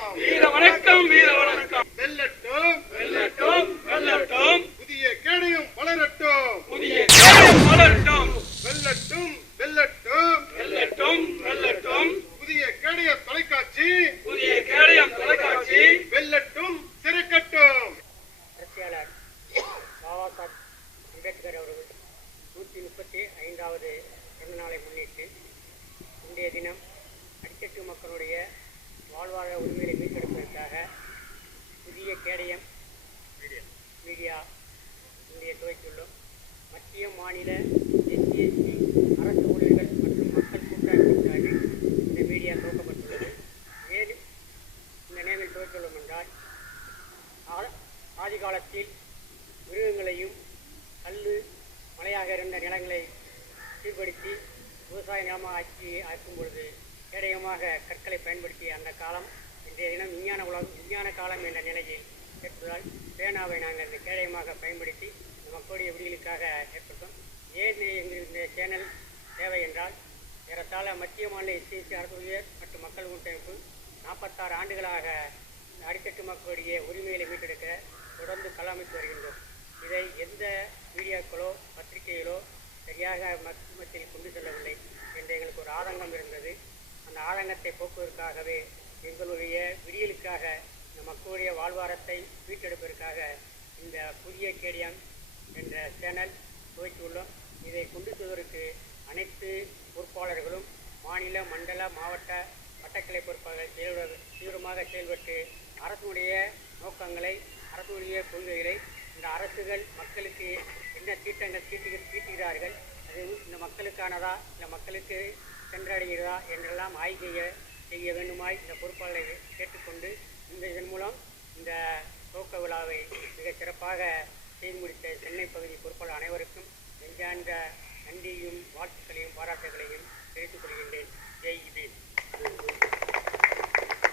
வீர வணக்கம் வீர வணக்கம். வெல்லட்டும் வெல்லட்டும் வெல்லட்டும். புதிய கேடயம் வளரட்டும் புதிய கேடயம் வளரட்டும். வெல்லட்டும் வெல்லட்டும் வெல்லட்டும் வெல்லட்டும். புதிய கேடய தொலைக்காட்சி புதிய கேடயம் தொலைக்காட்சி வெல்லட்டும் சிறக்கட்டும். அரசியலாளர் பாபா சாஹேப் அம்பேத்கர் அவர்கள் 135வது பிறந்த நாளை முன்னிட்டு இன்றைய தினம் அடித்தட்டு மக்களுடைய வாழ்வாதார உரிமைகளை மீட்டெடுப்பதற்காக புதிய கேடயம் மீடியா இன்றைய துவக்கியுள்ளோம். மத்திய மாநில எஸ்சி அரசு ஊழியர்கள் மற்றும் மக்கள் கூட்டமைப்பிற்கு இந்த மீடியா துவக்கப்பட்டுள்ளது. ஏன் இந்த நேமில் துவக்கியுள்ளோம் என்றால், ஆதி காலத்தில் மிருகங்களையும் கல் மலையாக இருந்த நிலங்களை சீர்படுத்தி விவசாய நிலமாக ஆக்கும் பொழுது கேடயமாக கற்களை பயன்படுத்தி அந்த காலம் இன்றைய தினம் விஞ்ஞான காலம் என்ற நிலையில் ஏற்பதால் பேனாவை நாங்கள் இந்த கேடயமாக பயன்படுத்தி மக்களுடைய விடிகளுக்காக ஏற்பட்டோம். ஏன் எங்களுக்கு இந்த சேனல் தேவை என்றால், ஏறத்தாழ மத்திய மாநில எஸ்சி அரசு ஊழியர் மற்றும் மக்கள் கூட்டமைப்பு 46 ஆண்டுகளாக அடித்தட்டு மக்களுடைய உரிமைகளை மீட்டெடுக்க தொடர்ந்து கலமைத்து வருகின்றோம். இதை எந்த மீடியாக்களோ பத்திரிகைகளோ சரியாக மத்தியில் கொண்டு செல்லவில்லை என்று எங்களுக்கு ஒரு ஆதங்கம் இருந்தது. அந்த ஆதங்கத்தை போக்குவதற்காகவே எங்களுடைய விடியலுக்காக இந்த மக்களுடைய வாழ்வாரத்தை மீட்டெடுப்பதற்காக இந்த புதிய கேடயம் என்ற சேனல் துவக்கியுள்ளோம். இதை கொண்டு செல்வதற்கு அனைத்து பொறுப்பாளர்களும் மாநில மண்டல மாவட்ட வட்டக்கிளை பொறுப்பாளர்கள் தீவிரமாக செயல்பட்டு அரசுடைய நோக்கங்களை அரசுடைய கொள்கைகளை இந்த அரசுகள் மக்களுக்கு என்ன தீட்டங்கள் தீட்டுகிறார்கள், அது இந்த மக்களுக்கானதா இல்லை மக்களுக்கு சென்றடைகிறதா என்றெல்லாம் ஆய்வு செய்ய வேண்டுமாய் இந்த பொறுப்பாளர்களை கேட்டுக்கொண்டு இதன் மூலம் இந்த துவக்க விழாவை மிக சிறப்பாக செய்து முடித்த சென்னை பகுதி பொறுப்பாளர் அனைவருக்கும் நெஞ்சார்ந்த நன்றியும் வாழ்த்துக்களையும் பாராட்டுகளையும் தெரிவித்துக் கொள்கின்றேன். ஜெய் ஹிந்த்.